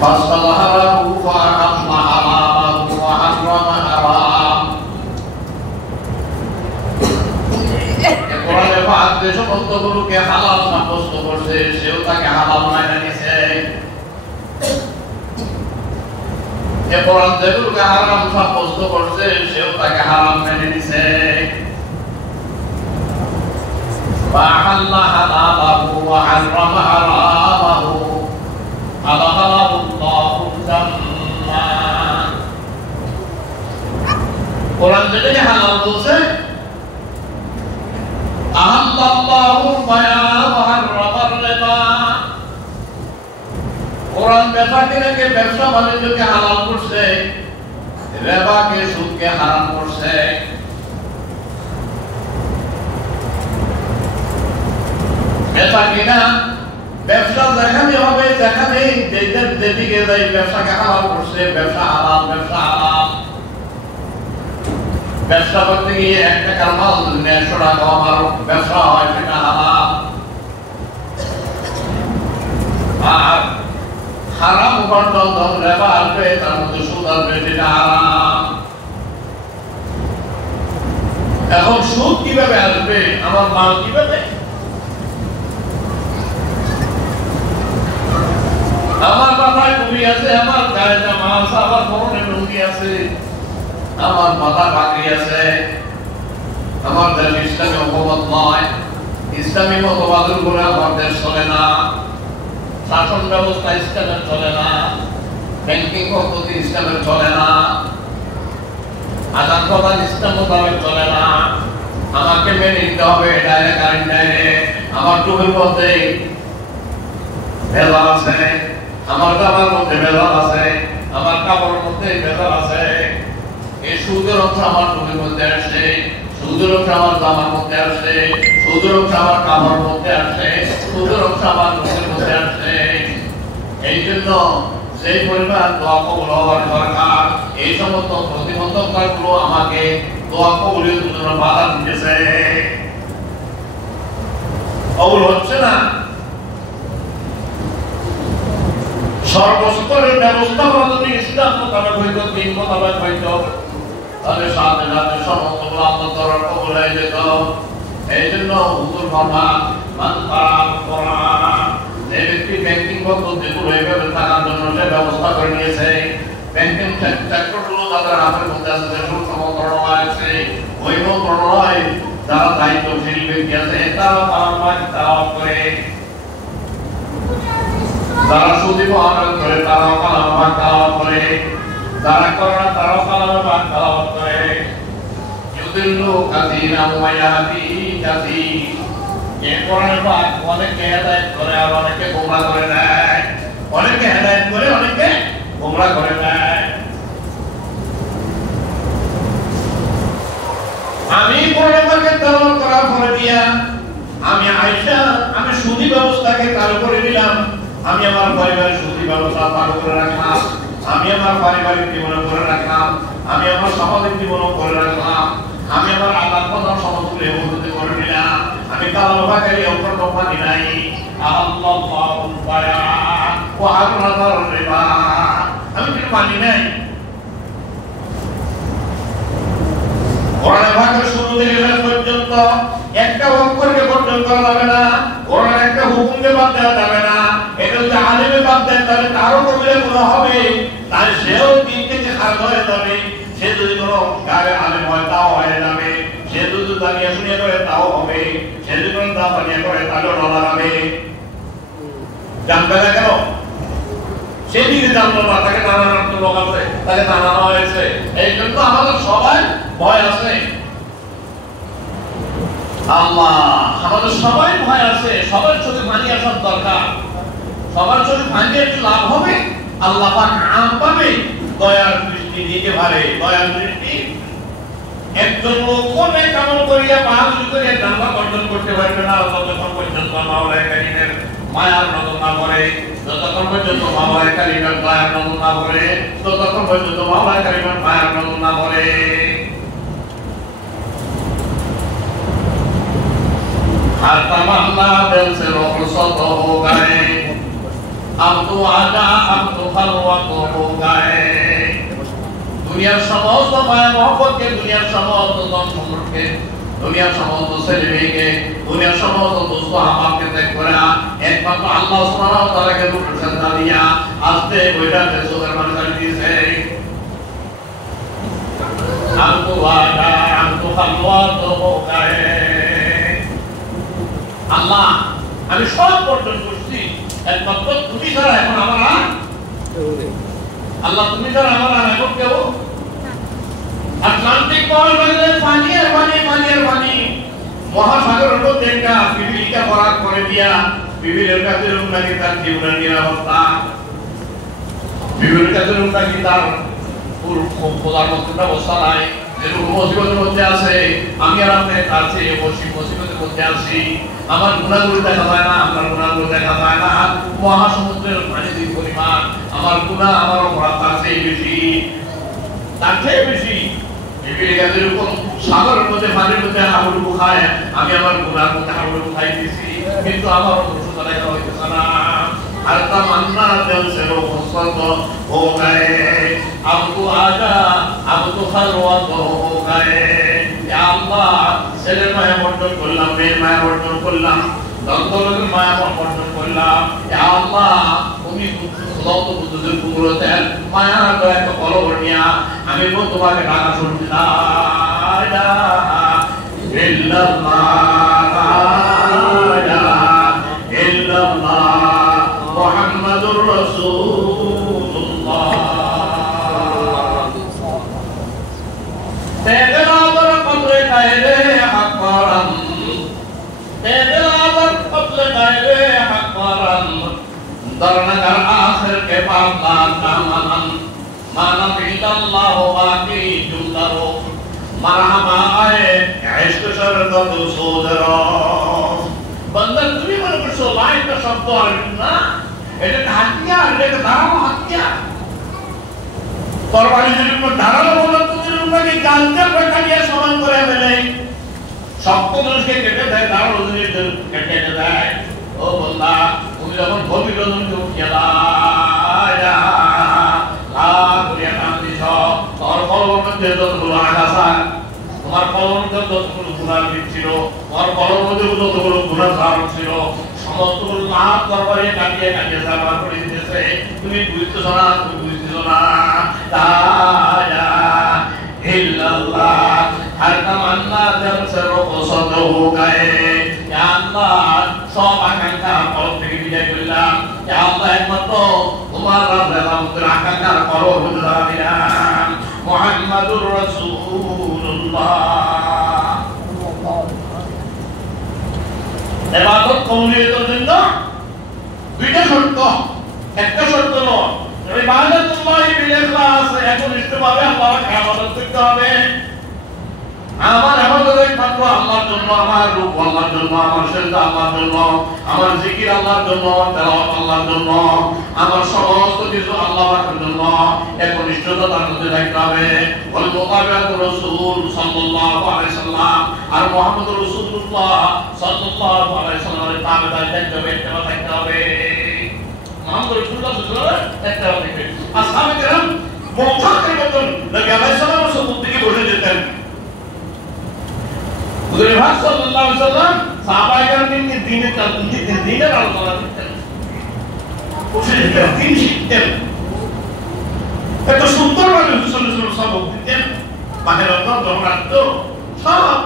فاستظهره فأحل حراما وحرم حرام কোরআনে পাক যে সমস্ত গুলোকে হালাল সাব্যস্ত করছে সেও তাকে হালাল মেনে নিছে কোরআন যেগুলোকে হারাম সাব্যস্ত করছে সেও তাকে হারাম মেনে নিছে وأحل حلاله وحرم حرامه أدخله الله الجنة কোরআন যেটাকে হালাল বলছে أحل الله البيع وحرم الربا কোরআন বেচাকেনাকে ব্যবসা বাণিজ্যকে হালাল করছে রিবাকে সুদকে হারাম করছে বেচাকেনা ব্যবসা যেখানে হবে যেখানে যেদিকে যাই ব্যবসাকে হালাল করছে ব্যবসা হালাল ব্যবসা করতে গিয়ে 1 টাকার মাল 100 টাকা আমার ব্যবসা হয় সেটা হালাল আর হারাম উপার্জন ধন রিবা আসবে তার মধ্যে সুদ আসবে সেটা হারাম এখন সুদ কিভাবে আসবে আমার মাল কিভাবে আমার মাথায় টুপি আছে আমার গায়ে জামা আছে আমার পরনে লুঙ্গি আছে আমার মাথা পাগড়ি আছে আমার দেশ ইসলামী হুকুমত নয় ইসলামী মতবাদের উপরে আমার দেশ চলে না শাসন ব্যবস্থা ইসলামের চলে না ব্যাংকিং পদ্ধতি ইসলামের চলে না আদান প্রদান ইসলাম মোতাবেক চলে না আমাকে মেনে নিতে হবে ডাইরেক্ট আর ইনডাইরেক্ট আমার টুপির মধ্যে ভেজাল আছে আমার জামার মধ্যে ভেজাল আছে আমার কাপড়ের মধ্যে ভেজাল আছে এই সুদের অংশ আমার টুপির মধ্যে আসে সুদের অংশ আমার জামার মধ্যে আসে সুদের অংশ আমার কাপড়ের মধ্যে আসে সুদের অংশ আমার টুপির মধ্যে আসে এই জন্য সেই পরিমাণ দোয়া কবুল হওয়ার দরকার এই সমস্ত প্রতিবন্ধকতাগুলো আমাকে দোয়া কবুলের জন্য বাধা দিতেছে কবুল হচ্ছে না সর্বস্তরের ব্যবস্থা যদি ইসলাম মোতাবেক হইতো দিন মোতাবেক হইতো তাহলে সাথে সাথে সমস্ত আল্লাহ তাআলার কবুল হয়ে যেত এই জন্য হুজুর ফরমান মান তাআম কোরআন যে ব্যক্তি ব্যাংকিং পদ্ধতিগুলো এইভাবে থাকার জন্য সে ব্যবস্থা করে নিয়েছে ব্যাংকিং সেক্টরগুলো তাদের হাতের মধ্যে আছে দেশের সমন্বয় আছে ওই মন্ত্রণালয় যারা দায়িত্বশীল ব্যক্তি আছে তারা তারা করে যারা সুদী মহানয়ন করে তারাও কালামে পাক তেলাওয়াত করে যারা করে না তারাও কালামে পাক তেলাওয়াত করে ইউদিল্লু কাসীরান ওয়া ইয়াহদি কাসীর এই কোরআনে পাক অনেকে হেদায়েত করে আর অনেকে গোমরাহ করে দেয় অনেকে হেদায়েত করে অনেকে গোমরাহ করে দেয় আমি কোরআনে পাকের তেলাওয়াত করার পরে দিয়া আমি আয়েশা আমি সুদী ব্যবস্থাকে চালু করে দিলাম আমি আমার পরিবারের সুদী ব্যবস্থা চালু করে রাখলাম আমি আমার পারিবারিক জীবনে করে রাখলাম আমি আমার সামাজিক জীবনে করে রাখলাম আমি আমার আলাদা প্রধান সমাজগুলো উন্নতি করে নিলাম আমি কালামে পাকের উপর কোম্পানি নাই আল্লাহু বায়া ওয়া হারামার রিবা আমি কি মানি নাই কোরআনে পাকের শুরু থেকে শেষ পর্যন্ত একটা অক্ষরকে বর্জন করা যাবে না কোরআনের একটা হুকুমকে বাদ দেওয়া যাবে না এটা যদি আলেমে বাদ দেন তাহলে তারও কবিরা গুনাহ হবে তাহলে সেও দিন থেকে খারাপ হয়ে যাবে সে যদি কোনো গায়ে আলেম হয় তাও হয়ে যাবে সে যদি দাঁড়িয়ে শুনিয়ে করে তাও হবে সে যদি কোনো দাঁড়িয়ে করে তাহলেও ডলার হবে জানবে না কেন সেদিকে জানলো না তাকে নানান লোক আছে তাকে জানানো হয়েছে এই জন্য আমাদের সবাই ভয় আছে আল্লাহ আমাদের সবাই ভয় আছে সবার চোখে পানি আসার দরকার সবার চোখে পানি একটু লাভ হবে আল্লাহ পাক আম পাবে দয়ার দৃষ্টি দিতে পারে দয়ার দৃষ্টি একজন লোক অনেক আমল করিয়া বাহাদুরি করিয়া জান্নাত অর্জন করতে পারবে না যতক্ষণ পর্যন্ত মাওলানা কারীমের মায়ার নজর না পড়ে যতক্ষণ পর্যন্ত মাওলানা কারীমের মায়ার নজর না পড়ে ততক্ষণ পর্যন্ত মাওলানা কারীমের মায়ার নজর না পড়ে हर तमन्ना दिल से रुखसत हो गए আব্দু আজা আব্দু খালওয়াত হো গায়ে। দুনিয়ার সমস্ত মায়া মহব্বতকে, দুনিয়ার সমস্ত ধন সম্পদকে, দুনিয়ার সমস্ত ছেলে মেয়েকে, দুনিয়ার সমস্ত দোস্ত আমাকে ত্যাগ করে একমাত্র আল্লাহ সুবহানাহু ওয়া তাআলাকে রূপসজ্জা দিয়া আস্তে বইটা সুদের মানুষ দিয়েছে। আব্দু আজা আব্দু খালওয়াত হো গায়ে। আল্লাহ আমি সব অর্জন করছি, একমাত্র তুমি ছাড়া এখন আমার আর আল্লাহ তুমি ছাড়া আমার আর এখন কেউ। আটলান্টিক মহাসাগরের পানি আর পানি, পানি আর পানি, মহাসাগরের মধ্যে একটা পিপিলিকা পরাগ করে দিয়া পিপিলিকার কাছে নাকি তার জীবনের নিরাপত্তা, পিপিলিকার কাছে নাকি তার প্রধানমন্ত্রীর অবস্থা নাই। যেরকম মুসিবতের মধ্যে আছে, আমি আর আপনি তার চেয়ে মুসিবতের মধ্যে আছি। আমার গুণাগুলো দেখা যায় না, আপনার গুণাগুলো দেখা যায় না। মহাসমুদ্রের পানি যে পরিমাণ, আমার গুণা আমার অপরাধ তার চেয়ে বেশি, তার চেয়ে বেশি। যেরকম সাগরের মধ্যে পানির মধ্যে হাবুডুবু খায়, আমি আমার গুণার মধ্যে হাবুডুবু খাইতেছি, কিন্তু আমার অনুশোচনা দেখা হইতেছে না। আর তা মান্না দিল সে মুসলমান হো গায়ে। আব্দু আজা আব্দু খালওয়াত হো গায়ে। ইয়া আল্লাহ, ছেলের মায়া বর্জন করলাম, মেয়ের মায়া বর্জন করলাম, দন্তরের মায়া বর্জন করলাম। ইয়া আল্লাহ, তুমি যত বুঝতে পুরোতেন মায়া দয়া কলব নিয়া আমি তোমাকে ডাকা শুনছি না। ইল্লাল্লাহ ইল্লাল্লাহ মুহাম্মাদুর রাসূলুল্লাহ। তেদরাদর কবরে কায়দে আকবরম, তেদরাদর কবরে কায়দে আকবরম, দরনগর আখির के पाला दामन माना बिल्लाह बाकी जुंदरो मरहबा आए इश्क शरत तो सोदरो। बंदर তুমি মনে করছো লাইনটা শব্দ আর না, এটা হাতিয়ার, এটা ধারালো হাতিয়ার। তরবারি যদি কোনো ধারালো বলো তো তুমি গালতে কাটিয়ে সমান করে ফেলে, শক্ত জিনিসকে কেটে দেয়, ধারালো জিনিস কেটে দেয়। ও বন্দা, তুমি যখন গভীর নদীতে উঠিয়া তোমার কলমের মধ্যে যতগুলো আগাছা, তোমার কলমের মধ্যে যতগুলো গুনাহ ছিল, তোমার কলমের মধ্যে যতগুলো গুনাহ ধারণ ছিল, সমস্ত লাভ তরবারি কাটিয়ে কাটিয়ে সাফা করে দিতেছে। তুমি বুঝতেছো না, তুমি বুঝতেছো না। লা ইলাহা ইল্লাল্লাহ हर तमन्ना जब से रोसद हो गए। या अल्लाह, सब आकांक्षा कलम থেকে বিদায় করলাম। या अल्लाह, একমাত্র তোমার রহমতের আকাঙ্ক্ষা করো হুজুর দিলাম। মুহাম্মাদুর রাসূলুল্লাহ। ইবাদত কবুলিয়তের জন্য দুইটা শর্ত, একটা শর্ত হলো ইবাদতুল্লাহি বিল ইখলাস, একনিষ্ঠভাবে আল্লাহর ইবাদত করতে হবে। আমার আমাদের একমাত্র আল্লাহর জন্য, আমার রূপ আল্লাহর জন্য, আমার সেজদা আল্লাহর জন্য, আমার জিকির আল্লাহর জন্য, তেলাওয়াত আল্লাহর জন্য, আমার সমস্ত কিছু আল্লাহর জন্য। একনিষ্ঠতা তার মধ্যে থাকতে হবে। ওয়াল মুতাবিআতু রাসূল সাল্লাল্লাহু আলাইহি সাল্লাম আর মুহাম্মদুর রাসূলুল্লাহ সাল্লাল্লাহু আলাইহি সাল্লামের তাবেদার থাকতে হবে, ইত্তেবা থাকতে হবে। মুহাম্মদুর রাসূলুল্লাহ সাল্লাল্লাহু আলাইহি সাল্লাম ইত্তেবা থাকবে। আসহাবে কেরাম মুতাকির মতন নবী আলাইহিস সালামের সাথে দিকে বসে যেতেন। হুজুর পাক সাল্লাল্লাহু আলাইহি ওয়াসাল্লাম সাহাবায়ে কেরামকে দ্বীনের আলোচনা করতেন, দ্বীন শিখতেন, এত সুন্দরভাবে হুজুর সাল্লাল্লাহু আলাইহি ওয়াসাল্লাম সবক দিতেন। বাহির অন্তর যখন আসতো সব